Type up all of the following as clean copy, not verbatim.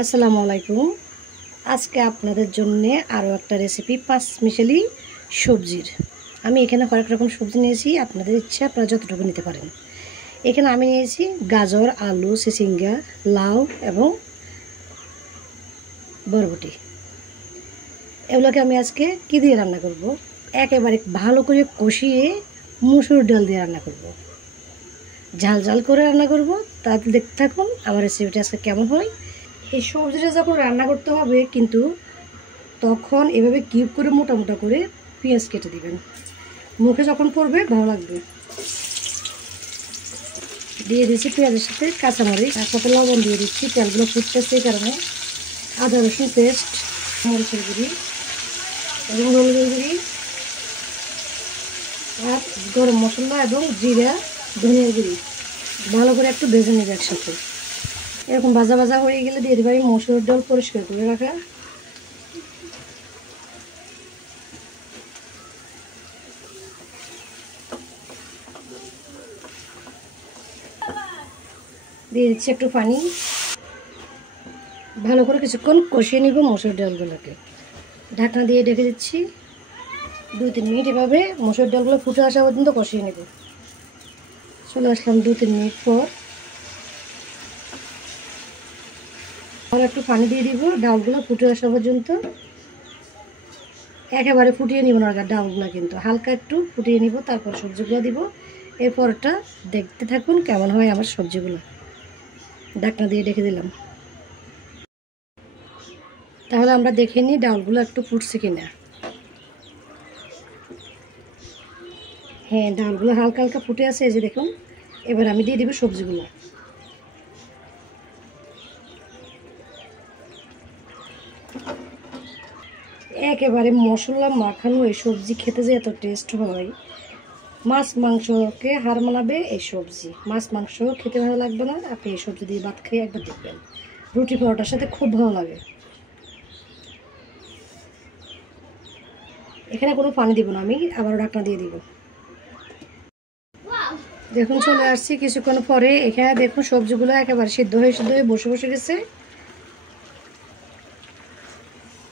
আসসালামু আলাইকুম। আজকে আপনাদের জন্য আরও একটা রেসিপি পাঁচমিশালি সবজির। আমি এখানে কয়েক রকম সবজি নিয়েছি, আপনাদের ইচ্ছা আপনারা যতটুকু নিতে পারেন। এখানে আমি নিয়েছি গাজর, আলু, চিচিঙ্গা, লাউ এবং বরবটি। এগুলোকে আমি আজকে কী দিয়ে রান্না করব? একেবারে ভালো করে কষিয়ে মুসুর ডাল দিয়ে রান্না করব, ঝাল ঝাল করে রান্না করব। তাতে দেখতে থাকুন আমার রেসিপিটা আজকে কেমন হয়। এই সবজিটা যখন রান্না করতে হবে কিন্তু তখন এভাবে কিউব করে মোটা মোটা করে পেঁয়াজ কেটে দিবেন, মুখে যখন পড়বে ভালো লাগবে। দিয়ে দিচ্ছি পেঁয়াজের সাথে কাঁচামরিচ, আর সাথে লবণ দিয়ে দিচ্ছি। তেলগুলো ফুটতেছে এই কারণে। আদা রসুন পেস্ট, মরিচের গুঁড়ি এবং হলুদের গুঁড়ি, আর গরম মশলা এবং জিরা ধনিয়ার গুঁড়ি ভালো করে একটু ভেজে নেবে একসাথে। এরকম ভাজা ভাজা হয়ে গেলে দিয়ে দেবে মসুর ডাল পরিষ্কার করে রাখা। দিয়ে দিচ্ছি একটু পানি। ভালো করে কিছুক্ষণ কষিয়ে নিব মসুর ডালগুলোকে। ঢাকনা দিয়ে ঢেকে দিচ্ছি 2-3 মিনিট। এভাবে মসুর ডালগুলো ফুটে আসা পর্যন্ত কষিয়ে নেব। চলে আসলাম 2-3 মিনিট পর। আর একটু পানি দিয়ে দিব ডালগুলো ফুটে আসা পর্যন্ত। একেবারে ফুটিয়ে নিব না ডালগুলো, কিন্তু হালকা একটু ফুটিয়ে নিব, তারপর সবজিগুলো দিব। এরপরটা দেখতে থাকুন কেমন হয় আমার সবজিগুলো। ঢাকনা দিয়ে ঢেকে দিলাম। তাহলে আমরা দেখে নিই ডালগুলো একটু ফুটছে কিনা। হ্যাঁ, ডালগুলো হালকা হালকা ফুটে আছে, এই যে দেখুন। এবার আমি দিয়ে দিব সবজিগুলো। একেবারে মশলা মাখানো এই সবজি খেতে যে এত টেস্ট হয়, মাছ মাংসকে হার মানাবে এই সবজি। মাছ মাংস খেতে ভালো লাগবে না, আপনি এই সবজি দিয়ে ভাত খেয়ে একবার দেখবেন, রুটি পরোটার সাথে খুব ভালো লাগে। এখানে কোনো পানি দিব না, আমি আবারও ঢাকনা দিয়ে দিব। দেখুন চলে আসছি কিছুক্ষণ পরে। এখানে দেখুন সবজিগুলো একেবারে সিদ্ধ হয়ে বসে বসে গেছে,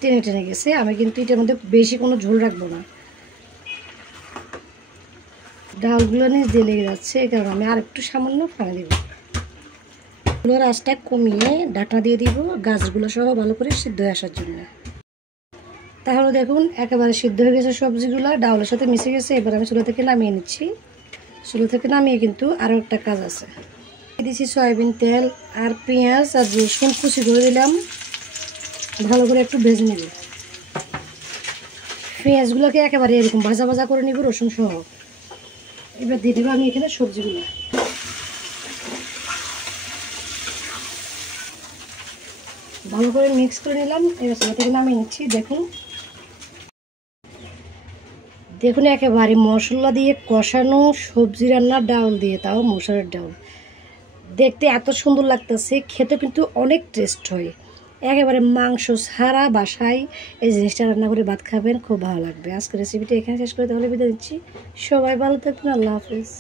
টেনে টেনে গেছে। আমি কিন্তু এটার মধ্যে বেশি কোনো ঝোল রাখবো না, ডালগুলো নিয়ে দিয়ে লেগে যাচ্ছে, এই কারণে আমি আর একটু সামান্য পানি দিব। চুলার আঁচটা কমিয়ে ঢাকনা দিয়ে দিব গাছগুলো সহ ভালো করে সিদ্ধ হয়ে আসার জন্য। তাহলে দেখুন একেবারে সিদ্ধ হয়ে গেছে সবজিগুলো, ডাউলের সাথে মিশে গেছে। এবার আমি চুলা থেকে নামিয়ে নিচ্ছি। চুলা থেকে নামিয়ে কিন্তু আরও একটা কাজ আছে। দিয়েছি সয়াবিন তেল আর পেঁয়াজ আর রসুন কুচি করে দিলাম, ভালো করে একটু ভেজে নেব। পেঁয়াজগুলোকে একেবারে এরকম ভাজা ভাজা করে নিব রসুন সহ। এবার দিয়ে দেবো আমি এখানে সবজিগুলো। ভালো করে মিক্স করে নিলাম। এবার চুলা থেকে নামিয়ে নিচ্ছি। দেখুন একেবারে মশলা দিয়ে কষানো সবজি রান্না, ডাউল দিয়ে, তাও মসুরের ডাউল। দেখতে এত সুন্দর লাগতেছে, খেতে কিন্তু অনেক টেস্ট হয়। একেবারে মাংস ছাড়া বাসায় এই জিনিসটা রান্না করে ভাত খাবেন, খুব ভালো লাগবে। আজকের রেসিপিটা এখানে শেষ করে তাহলে বিদায় দিচ্ছি। সবাই ভালো থাকবেন, আল্লাহ হাফেজ।